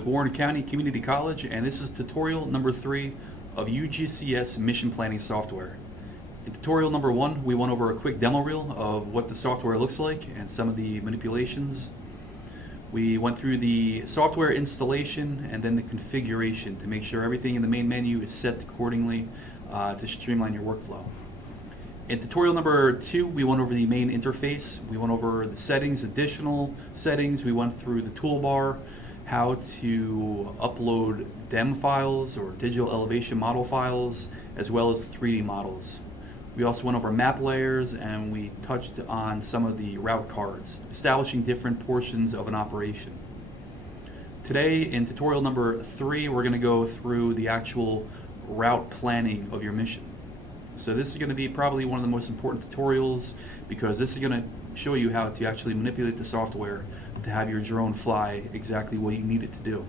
with Warren County Community College, and this is tutorial number 3 of UgCS mission planning software. In tutorial number 1, we went over a quick demo reel of what the software looks like and some of the manipulations. We went through the software installation and then the configuration to make sure everything in the main menu is set accordingly to streamline your workflow. In tutorial number 2, we went over the main interface. We went over the settings, additional settings. We went through the toolbar, how to upload DEM files or digital elevation model files, as well as 3D models. We also went over map layers, and we touched on some of the route cards, establishing different portions of an operation. Today, in tutorial number 3, we're going to go through the actual route planning of your mission. So this is going to be probably one of the most important tutorials because this is going to show you how to actually manipulate the software to have your drone fly exactly what you need it to do.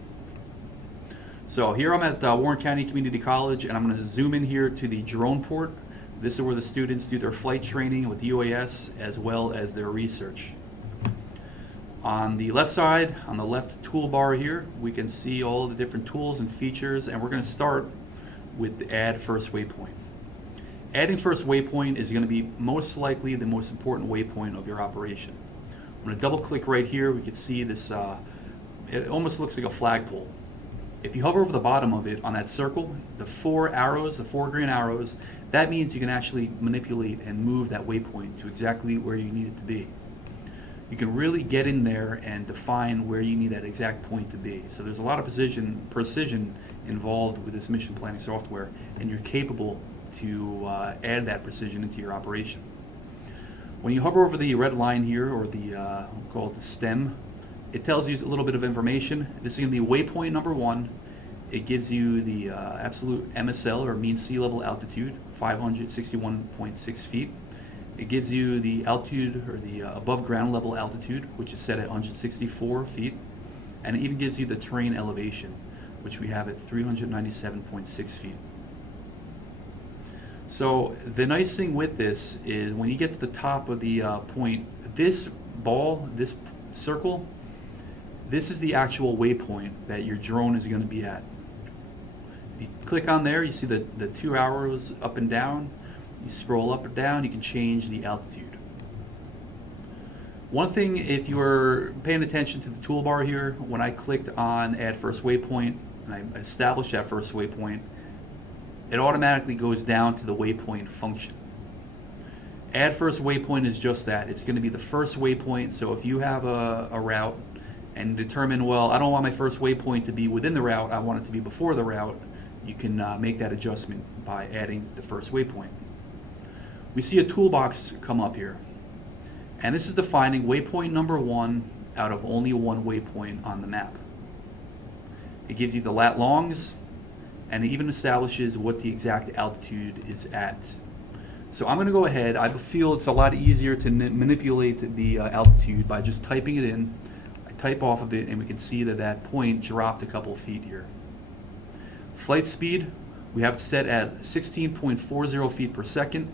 So here I'm at Warren County Community College, and I'm going to zoom in here to the drone port. This is where the students do their flight training with UAS as well as their research. On the left side, on the left toolbar here, we can see all the different tools and features, and we're going to start with the Add First Waypoint. Adding first waypoint is going to be most likely the most important waypoint of your operation. I'm going to double click right here. We can see this, it almost looks like a flagpole. If you hover over the bottom of it on that circle, the 4 arrows, the 4 green arrows, that means you can actually manipulate and move that waypoint to exactly where you need it to be. You can really get in there and define where you need that exact point to be. So there's a lot of precision involved with this mission planning software, and you're capable to add that precision into your operation. When you hover over the red line here, or the we'll call it the stem, it tells you a little bit of information. This is going to be waypoint number 1. It gives you the absolute MSL, or mean sea level altitude, 561.6 feet. It gives you the altitude, or the above ground level altitude, which is set at 164 feet. And it even gives you the terrain elevation, which we have at 397.6 feet. So the nice thing with this is when you get to the top of the point, this ball, this circle, this is the actual waypoint that your drone is going to be at. If you click on there, you see the 2 arrows up and down. You scroll up or down, you can change the altitude. One thing, if you're paying attention to the toolbar here, when I clicked on Add First Waypoint and I established that first waypoint, it automatically goes down to the waypoint function. Add First Waypoint is just that. It's going to be the first waypoint. So if you have a route and determine, well, I don't want my first waypoint to be within the route, I want it to be before the route, you can make that adjustment by adding the first waypoint. We see a toolbox come up here, and this is defining waypoint number 1 out of only one waypoint on the map. It gives you the lat longs, and it even establishes what the exact altitude is at. So I'm going to go ahead. I feel it's a lot easier to manipulate the altitude by just typing it in. I type off of it, and we can see that that point dropped a couple feet here. Flight speed, we have it set at 16.40 feet per second.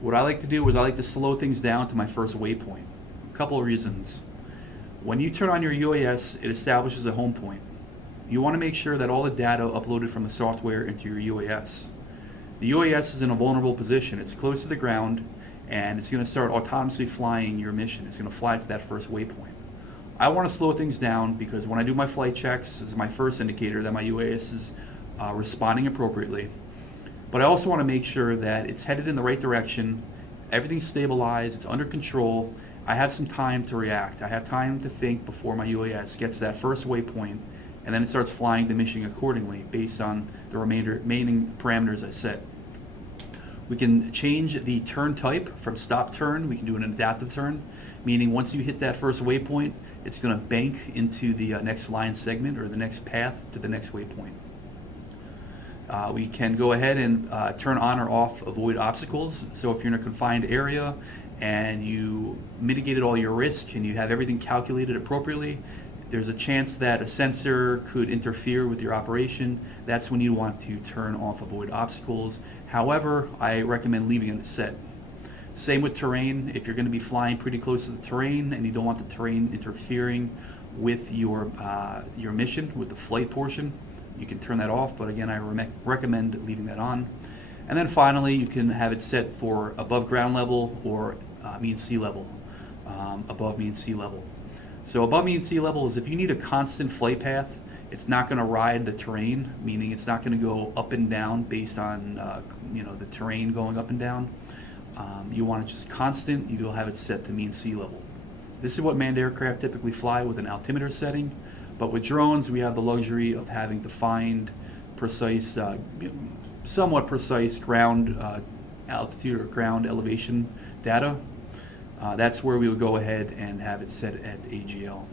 What I like to do is I like to slow things down to my first waypoint. A couple of reasons. When you turn on your UAS, it establishes a home point. You want to make sure that all the data uploaded from the software into your UAS. The UAS is in a vulnerable position. It's close to the ground, and it's going to start autonomously flying your mission. It's going to fly to that first waypoint. I want to slow things down because when I do my flight checks, this is my first indicator that my UAS is responding appropriately. But I also want to make sure that it's headed in the right direction, everything's stabilized, it's under control. I have some time to react. I have time to think before my UAS gets to that first waypoint, and then it starts flying the mission accordingly based on the remaining parameters I set. We can change the turn type from stop turn. We can do an adaptive turn, meaning once you hit that first waypoint, it's going to bank into the next line segment or the next path to the next waypoint. We can go ahead and turn on or off avoid obstacles. So if you're in a confined area and you mitigated all your risk and you have everything calculated appropriately, there's a chance that a sensor could interfere with your operation. That's when you want to turn off avoid obstacles. However, I recommend leaving it set. Same with terrain. If you're going to be flying pretty close to the terrain and you don't want the terrain interfering with your mission, with the flight portion. You can turn that off, but again, I recommend leaving that on. And then finally, you can have it set for above ground level or mean sea level, above mean sea level. So above mean sea level is if you need a constant flight path, it's not going to ride the terrain, meaning it's not going to go up and down based on the terrain going up and down. You want it just constant. You'll have it set to mean sea level. This is what manned aircraft typically fly with an altimeter setting, but with drones we have the luxury of having defined, precise, somewhat precise ground altitude or ground elevation data. That's where we would go ahead and have it set at AGL.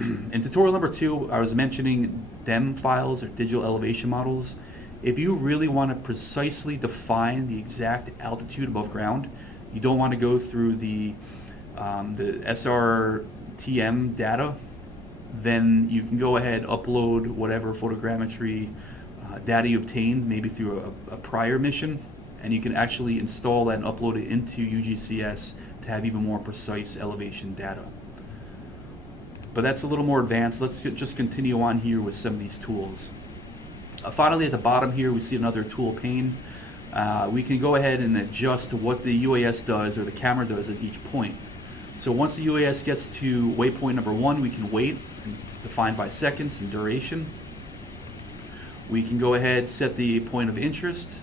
In tutorial number 2, I was mentioning DEM files, or digital elevation models. If you really want to precisely define the exact altitude above ground, you don't want to go through the SRTM data, then you can go ahead, upload whatever photogrammetry data you obtained, maybe through a prior mission, and you can actually install that and upload it into UgCS to have even more precise elevation data. But that's a little more advanced. Let's just continue on here with some of these tools. Finally, at the bottom here, we see another tool pane. We can go ahead and adjust what the UAS does or the camera does at each point. So once the UAS gets to waypoint number 1, we can wait, defined by seconds and duration. We can go ahead, set the point of interest.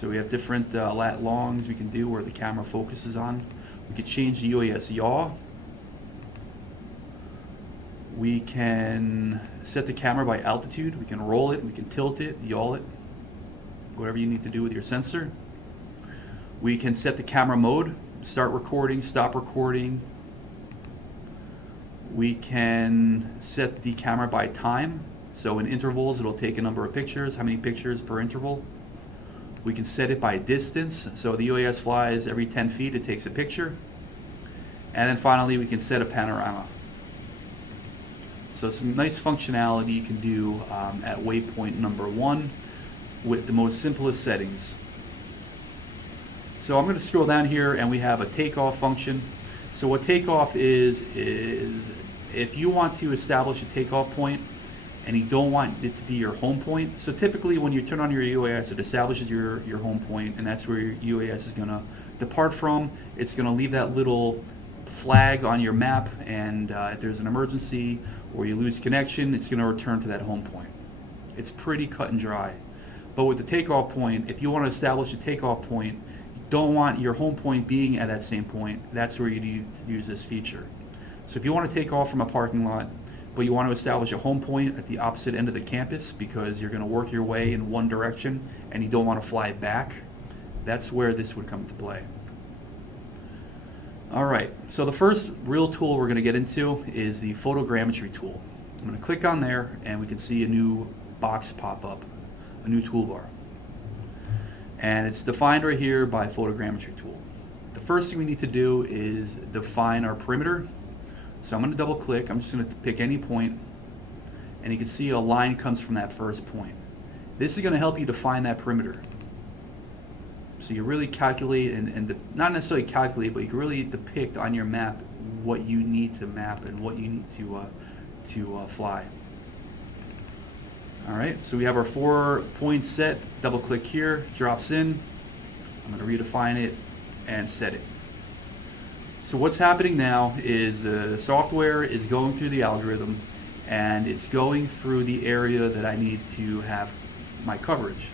So we have different lat longs we can do where the camera focuses on. We can change the UAS yaw. We can set the camera by altitude. We can roll it, we can tilt it, yaw it, whatever you need to do with your sensor. We can set the camera mode, start recording, stop recording. We can set the camera by time. So in intervals, it'll take a number of pictures, how many pictures per interval. We can set it by distance. So the UAS flies every 10 feet, it takes a picture. And then finally, we can set a panorama. So some nice functionality you can do at waypoint number 1 with the most simplest settings. So I'm going to scroll down here and we have a takeoff function. So what takeoff is if you want to establish a takeoff point and you don't want it to be your home point. So typically when you turn on your UAS, it establishes your home point, and that's where your UAS is going to depart from. It's going to leave that little flag on your map, and if there's an emergency or you lose connection, it's going to return to that home point. It's pretty cut and dry. But with the takeoff point, if you want to establish a takeoff point, you don't want your home point being at that same point. That's where you need to use this feature. So if you want to take off from a parking lot, but you want to establish a home point at the opposite end of the campus because you're going to work your way in one direction and you don't want to fly back, that's where this would come into play. Alright, so the first real tool we're going to get into is the photogrammetry tool. I'm going to click on there and we can see a new box pop up, a new toolbar. And it's defined right here by photogrammetry tool. The first thing we need to do is define our perimeter. So I'm going to double click, I'm just going to pick any point, and you can see a line comes from that first point. This is going to help you define that perimeter. So you really calculate, not necessarily calculate, but you can really depict on your map what you need to map and what you need to fly. Alright, so we have our 4 points set, double click here, drops in, I'm going to redefine it and set it. So what's happening now is the software is going through the algorithm and it's going through the area that I need to have my coverage.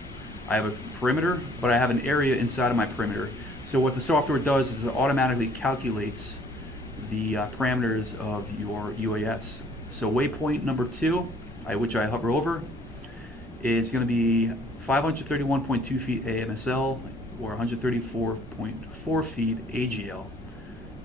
I have a perimeter, but I have an area inside of my perimeter. So what the software does is it automatically calculates the parameters of your UAS. So waypoint number 2, which I hover over, is going to be 531.2 feet AMSL or 134.4 feet AGL.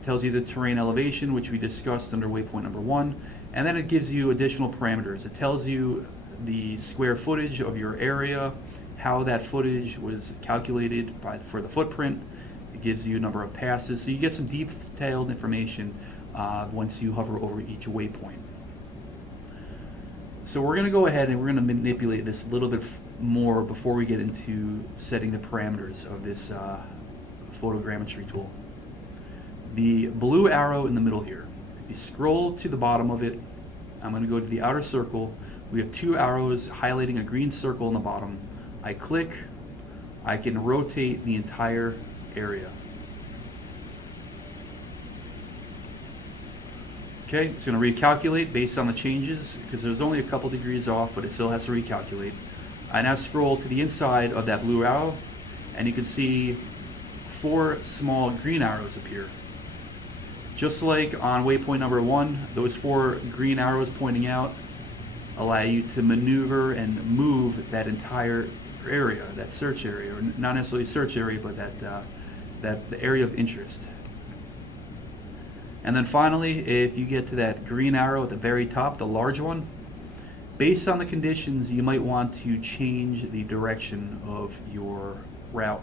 Tells you the terrain elevation, which we discussed under waypoint number 1, and then it gives you additional parameters. It tells you the square footage of your area, how that footage was calculated for the footprint. It gives you a number of passes, so you get some detailed information once you hover over each waypoint. So we're going to go ahead and we're going to manipulate this a little bit more before we get into setting the parameters of this photogrammetry tool. The blue arrow in the middle here You scroll to the bottom of it. I'm going to go to the outer circle. We have 2 arrows highlighting a green circle on the bottom. I click. I can rotate the entire area. Okay, it's going to recalculate based on the changes because there's only a couple degrees off, but it still has to recalculate. I now scroll to the inside of that blue arrow, and you can see 4 small green arrows appear. Just like on waypoint number 1, those 4 green arrows pointing out allow you to maneuver and move that entire area, that search area, or not necessarily search area, but the area of interest. And then finally, if you get to that green arrow at the very top, the large one, based on the conditions, you might want to change the direction of your route.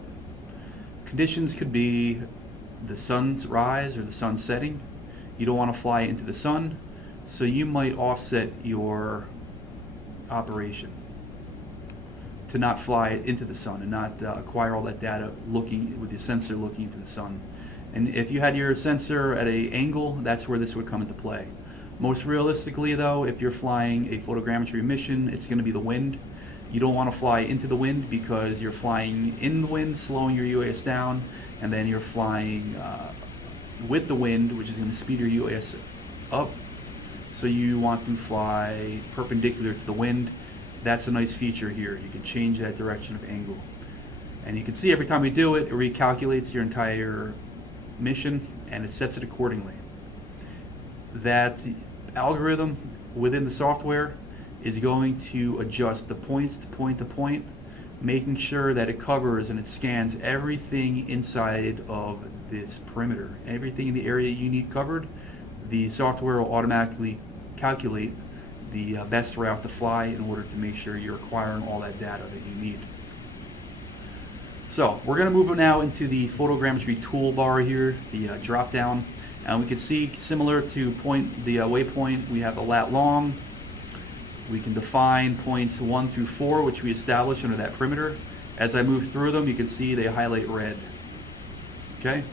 Conditions could be the sun's rise or the sun setting. You don't want to fly into the sun, so you might offset your operation to not fly into the sun and not acquire all that data looking with your sensor looking into the sun. And if you had your sensor at an angle, that's where this would come into play. Most realistically though, if you're flying a photogrammetry mission, it's going to be the wind. You don't want to fly into the wind because you're flying in the wind, slowing your UAS down, and then you're flying with the wind, which is going to speed your UAS up. So you want to fly perpendicular to the wind. That's a nice feature here. You can change that direction of angle. And you can see every time we do it, it recalculates your entire mission and it sets it accordingly. That algorithm within the software is going to adjust the points to point to point, making sure that it covers and it scans everything inside of this perimeter. Everything in the area you need covered, the software will automatically calculate the best route to fly in order to make sure you're acquiring all that data that you need. So we're going to move now into the photogrammetry toolbar here, the drop down, and we can see similar to the waypoint, we have a lat long. We can define points 1 through 4, which we established under that perimeter. As I move through them, you can see they highlight red. Okay?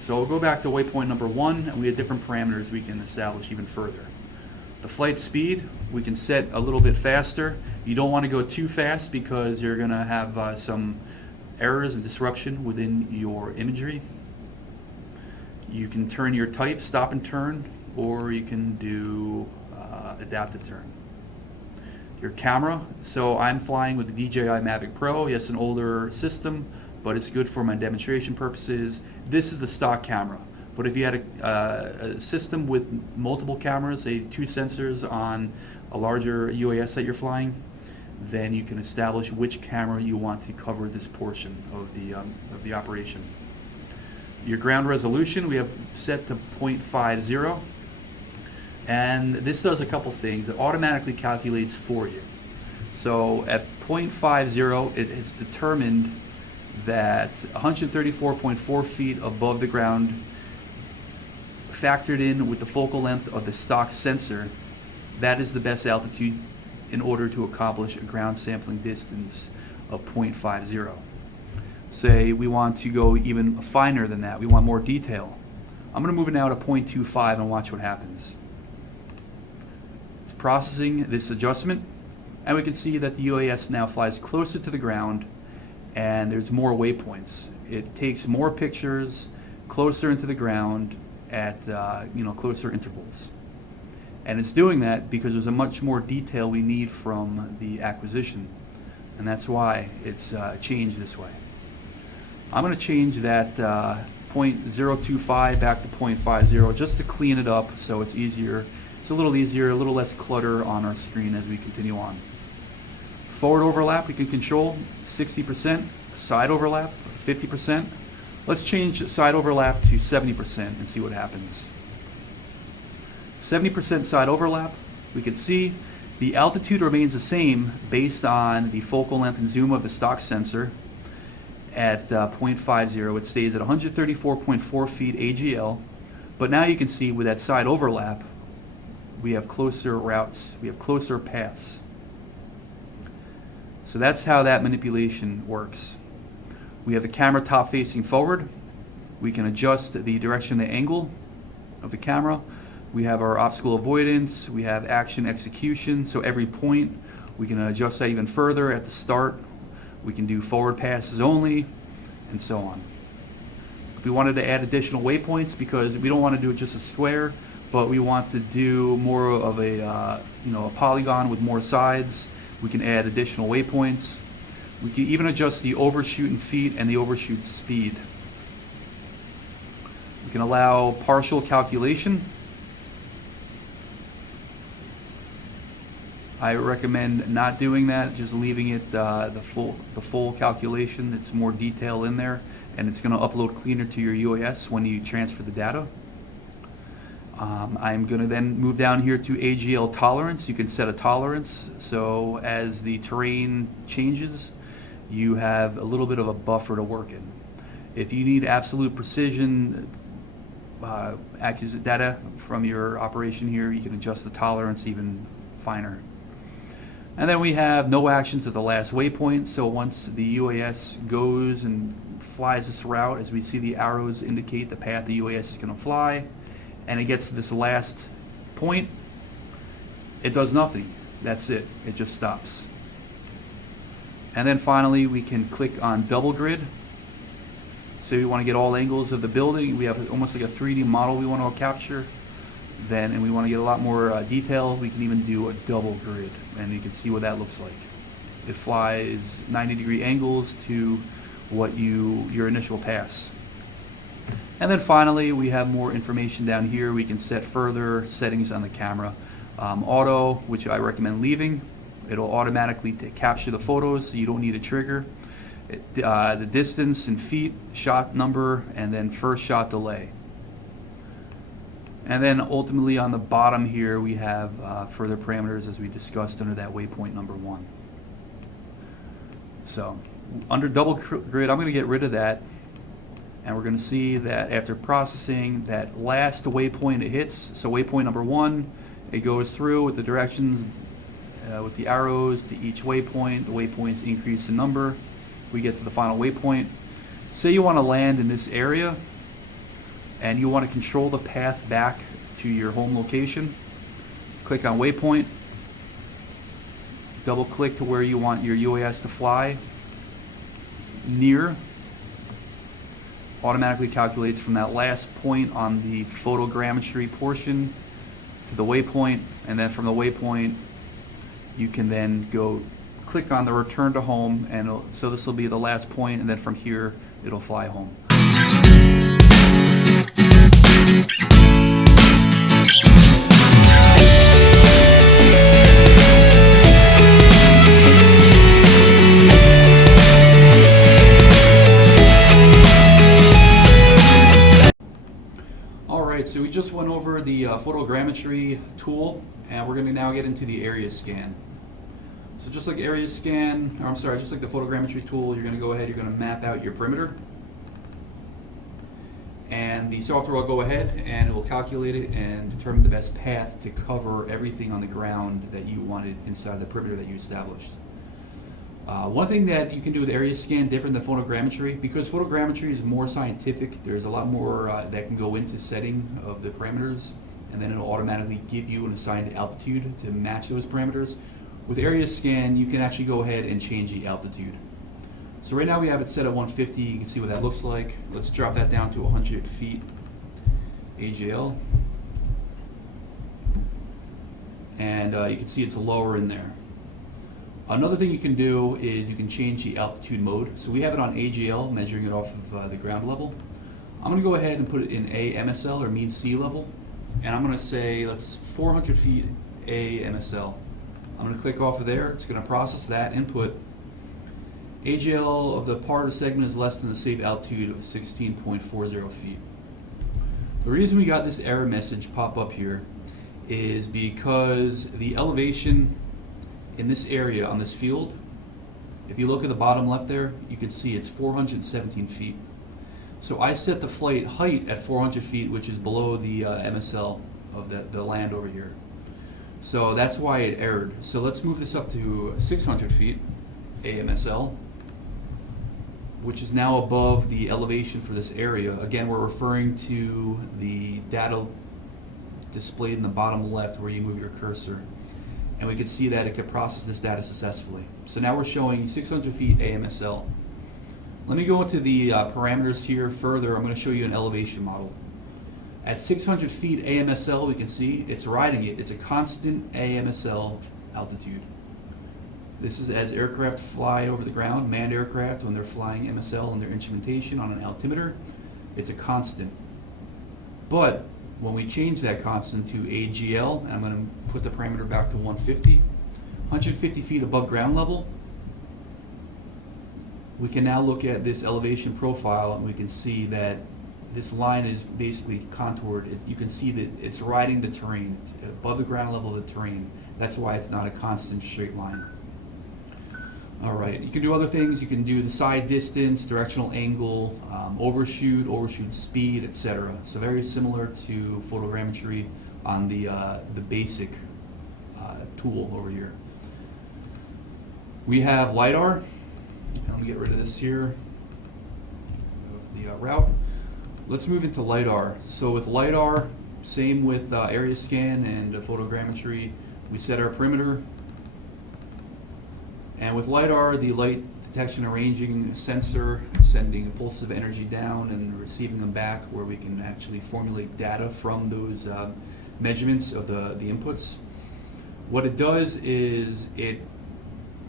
So we'll go back to waypoint number 1, and we have different parameters we can establish even further. The flight speed, we can set a little bit faster. You don't want to go too fast because you're going to have some errors and disruption within your imagery. You can turn your type, stop and turn, or you can do adaptive turn. Your camera, so I'm flying with the DJI Mavic Pro. Yes, an older system, but it's good for my demonstration purposes. This is the stock camera. But if you had a system with multiple cameras, say 2 sensors on a larger UAS that you're flying, then you can establish which camera you want to cover this portion of the operation. Your ground resolution we have set to 0.50, and this does a couple things. It automatically calculates for you. So at 0.50, it is determined that 134.4 feet above the ground, factored in with the focal length of the stock sensor, that is the best altitude in order to accomplish a ground sampling distance of 0.50. Say we want to go even finer than that, we want more detail. I'm going to move it now to 0.25 and watch what happens. It's processing this adjustment, and we can see that the UAS now flies closer to the ground and there's more waypoints. It takes more pictures closer into the ground at closer intervals. And it's doing that because there's a much more detail we need from the acquisition, and that's why it's changed this way. I'm going to change that 0.025 back to 0.50 just to clean it up so it's easier. It's a little easier, a little less clutter on our screen as we continue on. Forward overlap we can control 60%, side overlap 50%. Let's change side overlap to 70% and see what happens. 70% side overlap, we can see the altitude remains the same based on the focal length and zoom of the stock sensor. At 0.50, it stays at 134.4 feet AGL, but now you can see with that side overlap, we have closer routes, we have closer paths. So that's how that manipulation works. We have the camera top facing forward. We can adjust the direction, the angle of the camera. We have our obstacle avoidance, we have action execution, so every point we can adjust that even further at the start. We can do forward passes only, and so on. If we wanted to add additional waypoints, because we don't want to do it just a square, but we want to do more of a a polygon with more sides, we can add additional waypoints. We can even adjust the overshoot in feet and the overshoot speed. We can allow partial calculation. I recommend not doing that, just leaving it the full calculation. It's more detail in there, and it's going to upload cleaner to your UAS when you transfer the data. I'm going to then move down here to AGL tolerance. You can set a tolerance, so as the terrain changes, you have a little bit of a buffer to work in. If you need absolute precision accurate data from your operation here, you can adjust the tolerance even finer. And then we have no actions at the last waypoint, so once the UAS goes and flies this route, as we see the arrows indicate the path the UAS is going to fly, and it gets to this last point, it does nothing. That's it. It just stops. And then finally, we can click on double grid. So we want to get all angles of the building. We have almost like a 3D model we want to capture. And we want to get a lot more detail. We can even do a double grid, and you can see what that looks like. It flies 90-degree angles to what your initial pass. And then finally, we have more information down here. We can set further settings on the camera. Auto, which I recommend leaving. It'll automatically capture the photos, so you don't need a trigger. The distance in feet, shot number, and then first shot delay. And then ultimately on the bottom here, we have further parameters as we discussed under that waypoint number 1. So under double grid, I'm going to get rid of that. And we're going to see that after processing, that last waypoint it hits, so waypoint number 1, it goes through with the directions, with the arrows to each waypoint. The waypoints increase in number. We get to the final waypoint. Say you want to land in this area, and you want to control the path back to your home location. Click on waypoint. Double click to where you want your UAS to fly. Near. Automatically calculates from that last point on the photogrammetry portion to the waypoint, and then from the waypoint you can then go click on the return to home, and so this will be the last point, and then from here it'll fly home. So we just went over the photogrammetry tool, and we're going to now get into the area scan. So just like area scan, or I'm sorry, just like the photogrammetry tool, you're going to go ahead, you're going to map out your perimeter. And the software will go ahead and it will calculate it and determine the best path to cover everything on the ground that you wanted inside the perimeter that you established. One thing that you can do with area scan different than photogrammetry, because photogrammetry is more scientific, there's a lot more that can go into setting of the parameters, and then it'll automatically give you an assigned altitude to match those parameters. With area scan, you can actually go ahead and change the altitude. So right now we have it set at 150, you can see what that looks like. Let's drop that down to 100 feet AGL. And you can see it's lower in there. Another thing you can do is you can change the altitude mode. So we have it on AGL, measuring it off of the ground level. I'm going to go ahead and put it in AMSL, or mean sea level. And I'm going to say, let's 400 feet AMSL. I'm going to click off of there. It's going to process that input. AGL of the part of the segment is less than the safe altitude of 16.40 feet. The reason we got this error message pop up here is because the elevation in this area on this field, if you look at the bottom left there, you can see it's 417 feet. So I set the flight height at 400 feet, which is below the MSL of the land over here. So that's why it errored. So let's move this up to 600 feet AMSL, which is now above the elevation for this area. Again, we're referring to the data displayed in the bottom left where you move your cursor. And we can see that it could process this data successfully. So now we're showing 600 feet AMSL. Let me go into the parameters here further. I'm going to show you an elevation model. At 600 feet AMSL, we can see it's riding it. It's a constant AMSL altitude. This is as aircraft fly over the ground, manned aircraft, when they're flying MSL and their instrumentation on an altimeter, it's a constant. But when we change that constant to AGL, I'm going to put the parameter back to 150 feet above ground level, we can now look at this elevation profile and we can see that this line is basically contoured. You can see that it's riding the terrain. It's above the ground level of the terrain. That's why it's not a constant straight line. All right, you can do other things. You can do the side distance, directional angle, overshoot speed, etc. So very similar to photogrammetry on the basic tool over here. We have LiDAR. Let me get rid of this here, the route. Let's move into LiDAR. So with LiDAR, same with area scan and photogrammetry, we set our perimeter. And with LiDAR, the light detection and ranging sensor, sending pulses of energy down and receiving them back, where we can actually formulate data from those measurements of the inputs. What it does is it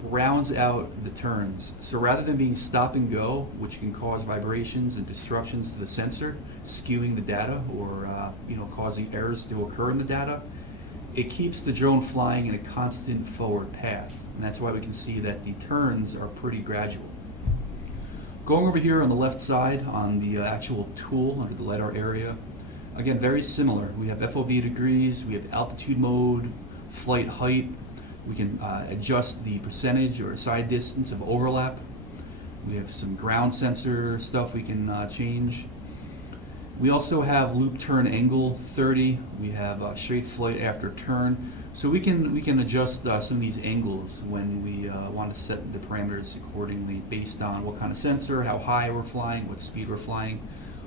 rounds out the turns. So rather than being stop and go, which can cause vibrations and disruptions to the sensor, skewing the data or causing errors to occur in the data, it keeps the drone flying in a constant forward path. And that's why we can see that the turns are pretty gradual. Going over here on the left side on the actual tool under the LiDAR area, again, very similar. We have FOV degrees, we have altitude mode, flight height. We can adjust the percentage or side distance of overlap. We have some ground sensor stuff we can change. We also have loop turn angle 30. We have straight flight after turn. So we can adjust some of these angles when we want to set the parameters accordingly based on what kind of sensor, how high we're flying, what speed we're flying.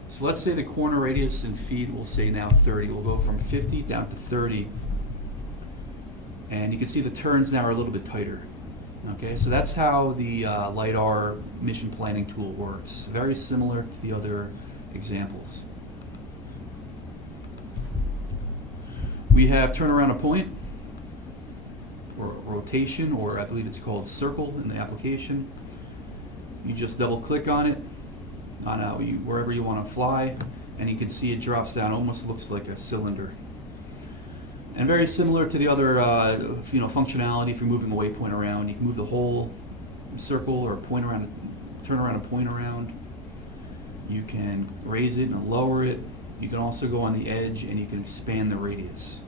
So let's say the corner radius in feet, we'll say now 30. We'll go from 50 down to 30. And you can see the turns now are a little bit tighter. Okay, so that's how the LiDAR mission planning tool works. Very similar to the other examples. We have turn around a point, or rotation, or I believe it's called circle in the application. You just double click on it, on wherever you want to fly, and you can see it drops down, almost looks like a cylinder. And very similar to the other functionality, if you're moving a waypoint around, you can move the whole circle or point around, turn around a point around. You can raise it and lower it. You can also go on the edge and you can expand the radius.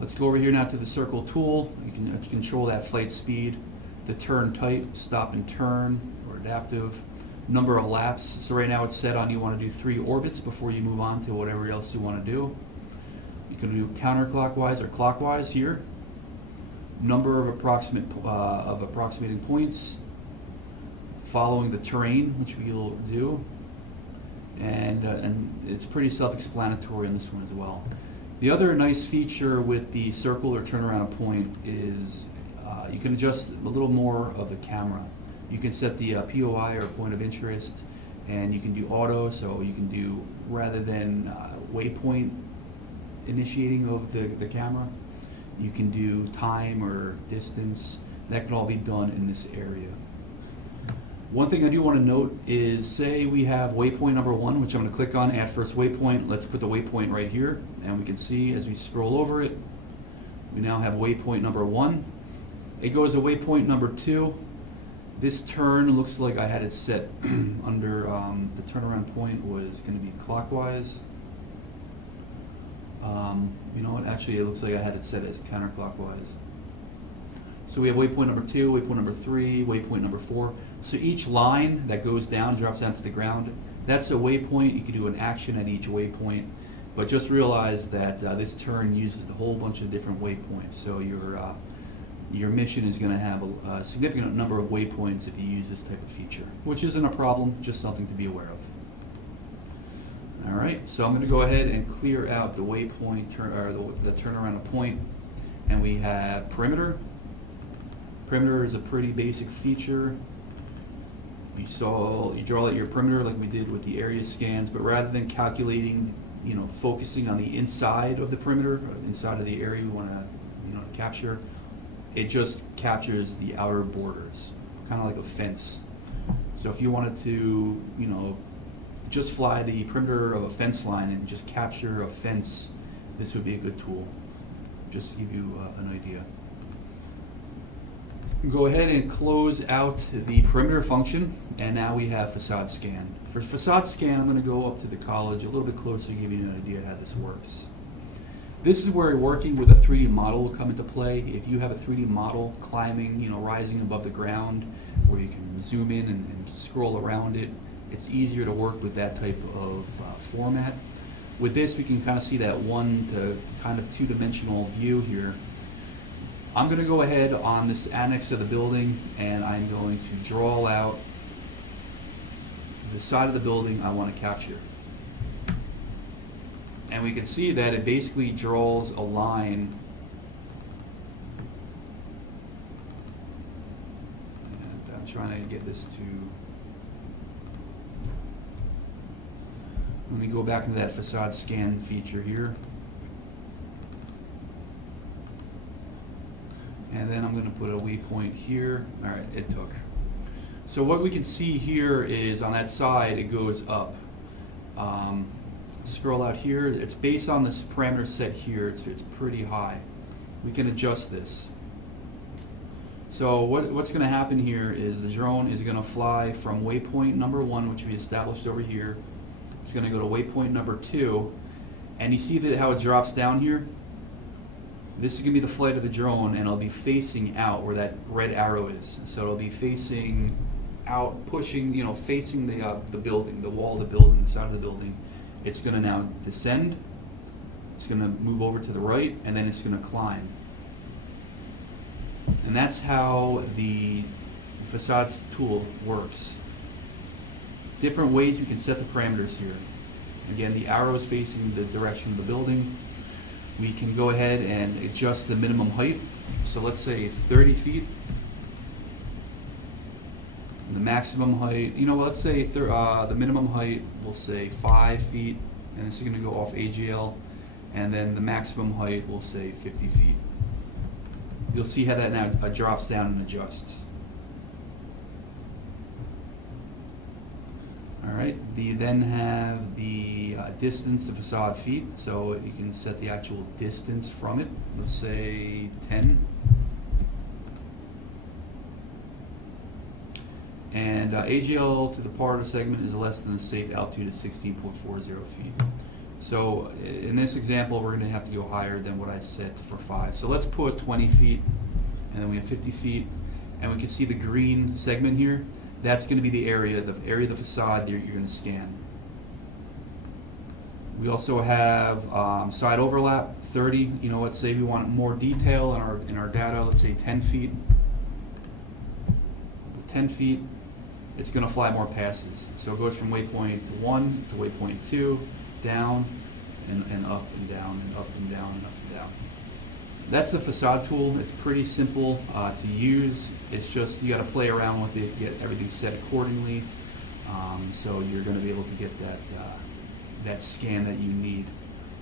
Let's go over here now to the circle tool. You can control that flight speed, the turn type, stop and turn, or adaptive, number of laps. So right now it's set on you want to do 3 orbits before you move on to whatever else you want to do. You can do counterclockwise or clockwise here. Number of approximating points, following the terrain, which we'll do, and it's pretty self-explanatory in this one as well. The other nice feature with the circle or turn around a point is you can adjust a little more of the camera. You can set the POI or point of interest, and you can do auto, so you can do, rather than waypoint initiating of the camera, you can do time or distance. That can all be done in this area. One thing I do want to note is, say we have waypoint number 1, which I'm going to click on, add first waypoint. Let's put the waypoint right here, and we can see as we scroll over it, we now have waypoint number 1. It goes to waypoint number 2. This turn looks like I had it set under the turnaround point was going to be clockwise. You know what? Actually, it looks like I had it set as counterclockwise. So we have waypoint number 2, waypoint number 3, waypoint number 4. So each line that goes down, drops down to the ground, that's a waypoint. You can do an action at each waypoint, but just realize that this turn uses a whole bunch of different waypoints. So your mission is going to have a significant number of waypoints if you use this type of feature, which isn't a problem, just something to be aware of. All right, so I'm going to go ahead and clear out the waypoint, the turnaround of point, and we have perimeter. Perimeter is a pretty basic feature. You draw out your perimeter like we did with the area scans, but rather than calculating, focusing on the inside of the perimeter, or inside of the area we want to, capture, it just captures the outer borders, kind of like a fence. So if you wanted to, just fly the perimeter of a fence line and just capture a fence, this would be a good tool, just to give you an idea. Go ahead and close out the perimeter function, and now we have facade scan. For facade scan, I'm going to go up to the college a little bit closer to give you an idea how this works. This is where working with a 3D model will come into play. If you have a 3D model climbing, rising above the ground, where you can zoom in and scroll around it, it's easier to work with that type of format. With this, we can kind of see that one to kind of two-dimensional view here. I'm going to go ahead on this annex of the building, and I'm going to draw out the side of the building I want to capture. And we can see that it basically draws a line. And I'm trying to get this to... Let me go back into that facade scan feature here. And then I'm going to put a waypoint here. All right, it took. So what we can see here is on that side, it goes up. Scroll out here. It's based on this parameter set here. It's pretty high. We can adjust this. So what's going to happen here is the drone is going to fly from waypoint number 1, which we established over here. It's going to go to waypoint number 2, and you see that how it drops down here? This is going to be the flight of the drone, and it'll be facing out where that red arrow is. So it'll be facing out, pushing, facing the building, the wall of the building, the side of the building. It's going to now descend. It's going to move over to the right, and then it's going to climb. And that's how the facades tool works. Different ways you can set the parameters here. Again, the arrow is facing the direction of the building. We can go ahead and adjust the minimum height. So let's say 30 feet. And the maximum height, let's say the minimum height, we'll say 5 feet. And this is going to go off AGL. And then the maximum height, we'll say 50 feet. You'll see how that now drops down and adjusts. All right, you then have the distance of facade feet, so you can set the actual distance from it. Let's say 10. And AGL to the part of the segment is less than the safe altitude of 16.40 feet. So in this example, we're going to have to go higher than what I set for 5. So let's put 20 feet, and then we have 50 feet, and we can see the green segment here. That's going to be the area of the facade that you're going to scan. We also have side overlap, 30. Let's say we want more detail in our data. Let's say 10 feet. 10 feet, it's going to fly more passes. So it goes from waypoint 1 to waypoint 2, down and up and down and up and down and up and down. That's the facade tool. It's pretty simple to use. It's just you got to play around with it, get everything set accordingly, so you're going to be able to get that scan that you need.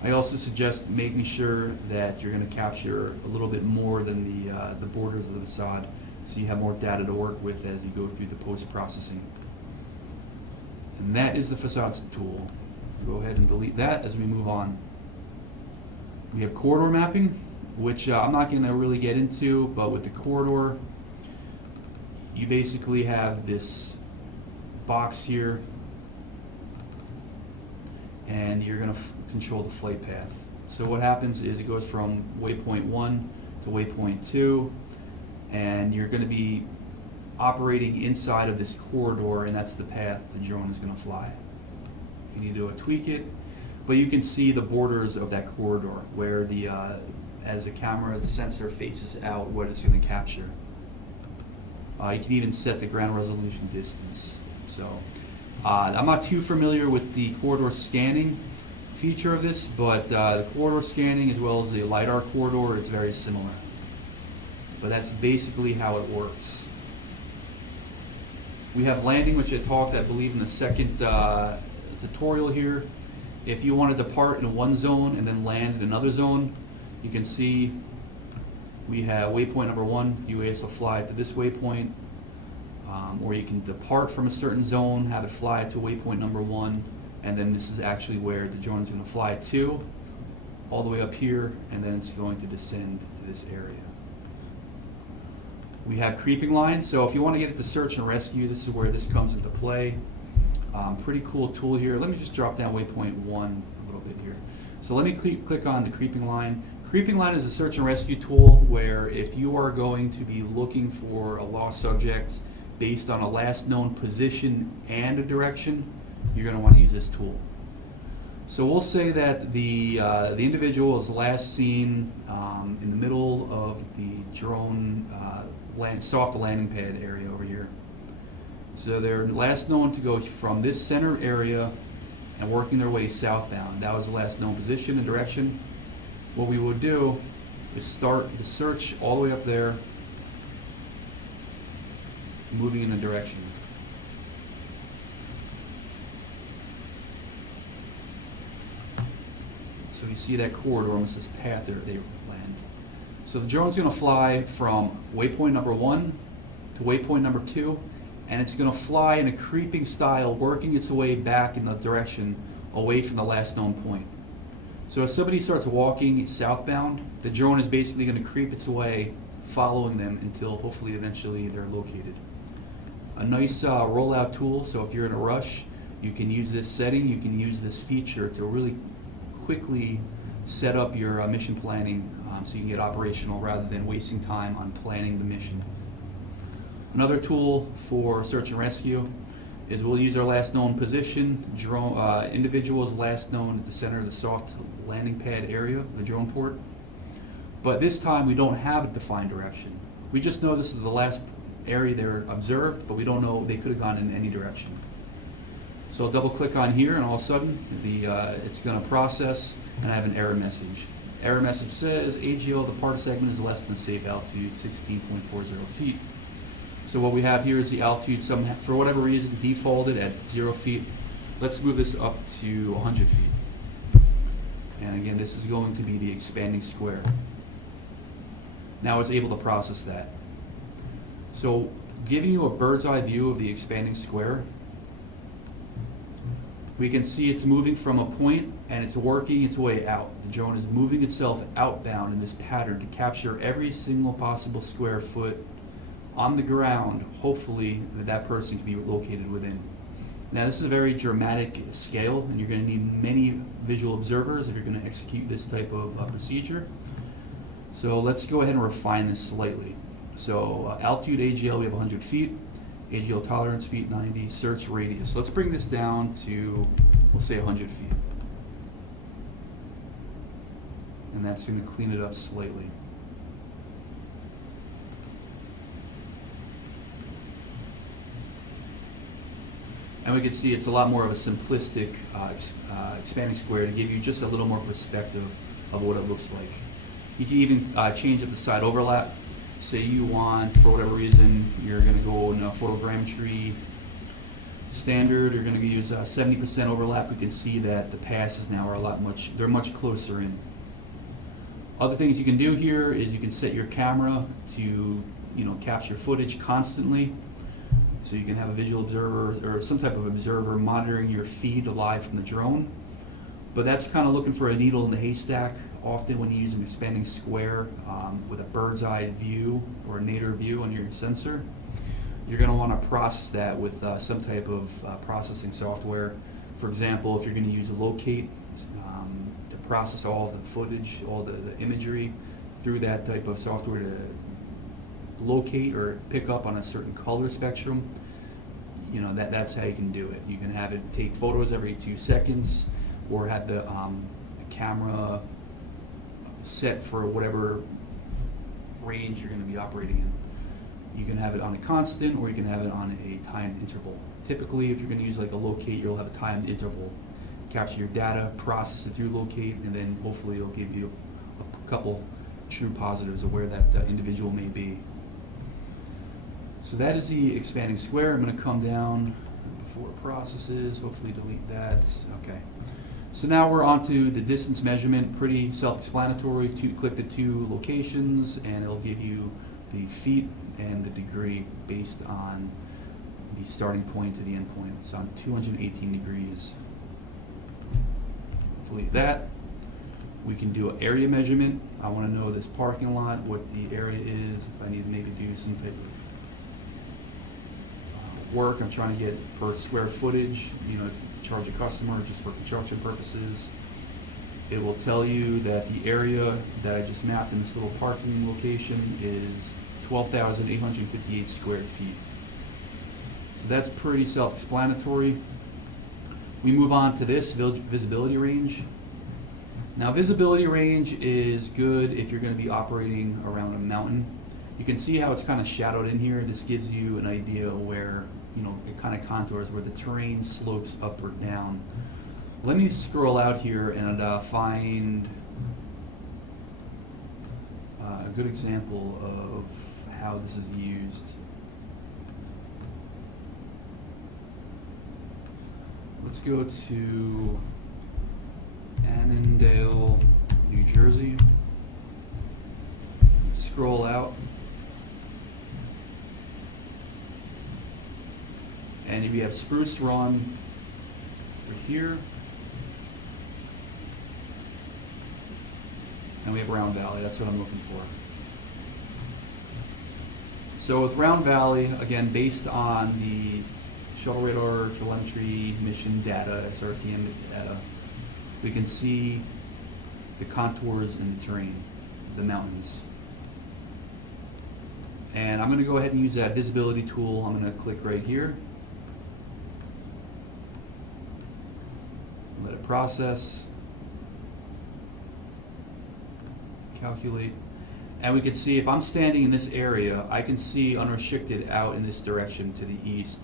I also suggest making sure that you're going to capture a little bit more than the borders of the facade, so you have more data to work with as you go through the post-processing. And that is the facades tool. Go ahead and delete that as we move on. We have corridor mapping, which I'm not going to really get into, but with the corridor, you basically have this box here, and you're going to control the flight path. So what happens is it goes from waypoint 1 to waypoint 2, and you're going to be operating inside of this corridor, and that's the path the drone is going to fly. If you need to tweak it, but you can see the borders of that corridor where as the camera, the sensor faces out what it's going to capture. You can even set the ground resolution distance. So I'm not too familiar with the corridor scanning feature of this, but the corridor scanning as well as the LiDAR corridor is very similar. But that's basically how it works. We have landing, which I talked, I believe, in the second tutorial here. If you want to depart in one zone and then land in another zone, you can see we have waypoint number 1, UAS will fly to this waypoint, or you can depart from a certain zone, have it fly to waypoint number 1, and then this is actually where the drone is going to fly to, all the way up here, and then it's going to descend to this area. We have creeping lines, so if you want to get it to search and rescue, this is where this comes into play. Pretty cool tool here. Let me just drop down waypoint 1 a little bit here. So let me click on the creeping line. Creeping line is a search and rescue tool where if you are going to be looking for a lost subject based on a last known position and a direction, you're going to want to use this tool. So we'll say that the individual is last seen in the middle of the drone soft landing pad area over here. So they're last known to go from this center area and working their way southbound. That was the last known position and direction. What we would do is start the search all the way up there, moving in a direction. So you see that corridor, almost this path there, they land. So the drone's going to fly from waypoint number 1 to waypoint number 2, and it's going to fly in a creeping style, working its way back in the direction away from the last known point. So if somebody starts walking southbound, the drone is basically going to creep its way, following them until hopefully eventually they're located. A nice rollout tool, so if you're in a rush, you can use this setting, you can use this feature to really quickly set up your mission planning so you can get operational rather than wasting time on planning the mission. Another tool for search and rescue is we'll use our last known position, individuals last known at the center of the soft landing pad area, the drone port. But this time we don't have a defined direction. We just know this is the last area they're observed, but we don't know they could have gone in any direction. So I'll double click on here and all of a sudden it's going to process and I have an error message. Error message says AGL, the part segment is less than safe altitude, 16.40 feet. So what we have here is the altitude, for whatever reason, defaulted at 0 feet. Let's move this up to 100 feet. And again, this is going to be the expanding square. Now it's able to process that. So giving you a bird's eye view of the expanding square, we can see it's moving from a point and it's working its way out. The drone is moving itself outbound in this pattern to capture every single possible square foot on the ground, hopefully that person can be located within. Now this is a very dramatic scale and you're going to need many visual observers if you're going to execute this type of procedure. So let's go ahead and refine this slightly. So altitude AGL, we have 100 feet. AGL tolerance feet, 90. Search radius. Let's bring this down to, we'll say 100 feet. And that's going to clean it up slightly. And we can see it's a lot more of a simplistic expanding square to give you just a little more perspective of what it looks like. You can even change up the side overlap. Say you want, for whatever reason, you're going to go in a photogrammetry standard, you're going to use 70% overlap. We can see that the passes now are they're much closer in. Other things you can do here is you can set your camera to capture footage constantly. So you can have a visual observer or some type of observer monitoring your feed live from the drone. But that's kind of looking for a needle in the haystack. Often when you use an expanding square with a bird's eye view or a nadir view on your sensor, you're going to want to process that with some type of processing software. For example, if you're going to use locate to process all the footage, all the imagery through that type of software to locate or pick up on a certain color spectrum, that's how you can do it. You can have it take photos every 2 seconds or have the camera set for whatever range you're going to be operating in. You can have it on a constant, or you can have it on a timed interval. Typically, if you're going to use like a locate, you'll have a timed interval. Capture your data, process it through locate, and then hopefully it'll give you a couple true positives of where that individual may be. So that is the expanding square. I'm going to come down before it processes, hopefully delete that. Okay. So now we're on to the distance measurement, pretty self-explanatory. Click the two locations and it'll give you the feet and the degree based on the starting point to the end point. It's on 218 degrees. Delete that. We can do an area measurement. I want to know this parking lot, what the area is, if I need to maybe do some type of work. I'm trying to get per square footage, to charge a customer just for construction purposes. It will tell you that the area that I just mapped in this little parking location is 12,858 square feet. So that's pretty self-explanatory. We move on to this visibility range. Now, visibility range is good if you're going to be operating around a mountain. You can see how it's kind of shadowed in here. This gives you an idea of where, it kind of contours where the terrain slopes up or down. Let me scroll out here and find a good example of how this is used. Let's go to Annandale, New Jersey. Scroll out. And if you have Spruce Run over here. And we have Round Valley, that's what I'm looking for. So with Round Valley, again, based on the shuttle radar telemetry mission data, SRPM data, we can see the contours in the terrain, the mountains. And I'm going to go ahead and use that visibility tool. I'm going to click right here. Let it process. Calculate. And we can see if I'm standing in this area, I can see unrestricted out in this direction to the east.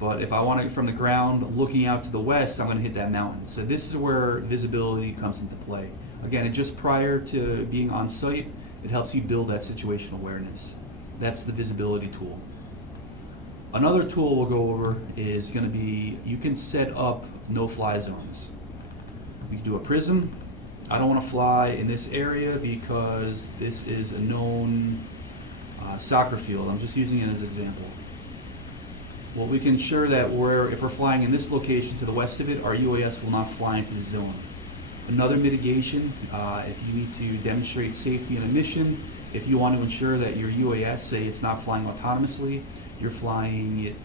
But if I want to, from the ground, looking out to the west, I'm going to hit that mountain. So this is where visibility comes into play. Again, just prior to being on site, it helps you build that situational awareness. That's the visibility tool. Another tool we'll go over is going to be, you can set up no-fly zones. We can do a prism. I don't want to fly in this area because this is a known soccer field. I'm just using it as an example. Well, we can ensure that if we're flying in this location to the west of it, our UAS will not fly into the zone. Another mitigation, if you need to demonstrate safety in a mission, if you want to ensure that your UAS, say it's not flying autonomously, you're flying it,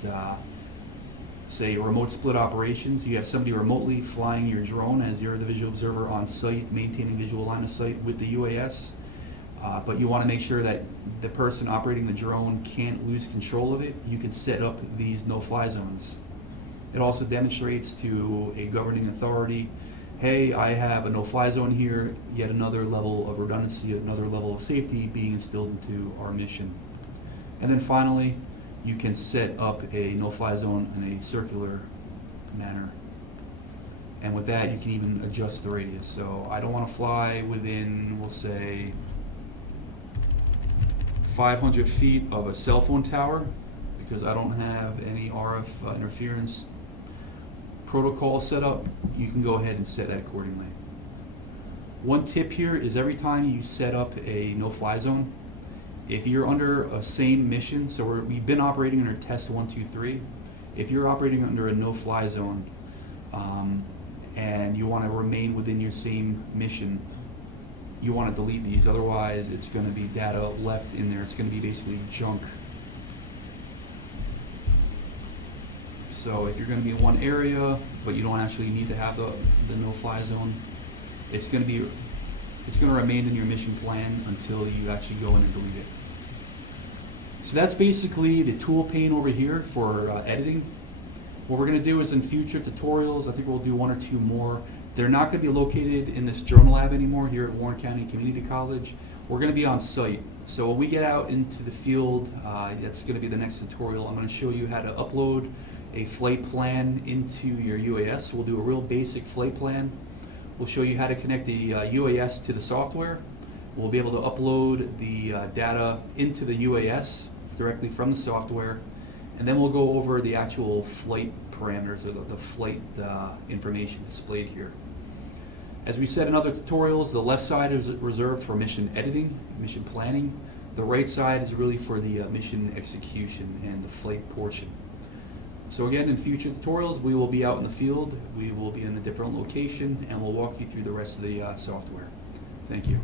say remote split operations, you have somebody remotely flying your drone as you're the visual observer on site, maintaining visual line of sight with the UAS. But you want to make sure that the person operating the drone can't lose control of it. You can set up these no-fly zones. It also demonstrates to a governing authority, hey, I have a no-fly zone here, yet another level of redundancy, another level of safety being instilled into our mission. And then finally, you can set up a no-fly zone in a circular manner. And with that, you can even adjust the radius. So I don't want to fly within, we'll say, 500 feet of a cell phone tower because I don't have any RF interference protocol set up. You can go ahead and set that accordingly. One tip here is every time you set up a no-fly zone, if you're under a same mission, so we've been operating under test 1, 2, 3. If you're operating under a no-fly zone and you want to remain within your same mission, you want to delete these. Otherwise, it's going to be data left in there. It's going to be basically junk. So if you're going to be in one area, but you don't actually need to have the no-fly zone, it's going to remain in your mission plan until you actually go in and delete it. So that's basically the tool pane over here for editing. What we're going to do is in future tutorials, I think we'll do 1 or 2 more. They're not going to be located in this drone lab anymore here at Warren County Community College. We're going to be on site. So when we get out into the field, that's going to be the next tutorial. I'm going to show you how to upload a flight plan into your UAS. We'll do a real basic flight plan. We'll show you how to connect the UAS to the software. We'll be able to upload the data into the UAS directly from the software. And then we'll go over the actual flight parameters, or the flight information displayed here. As we said in other tutorials, the left side is reserved for mission editing, mission planning. The right side is really for the mission execution and the flight portion. So again, in future tutorials, we will be out in the field, we will be in a different location, and we'll walk you through the rest of the software. Thank you.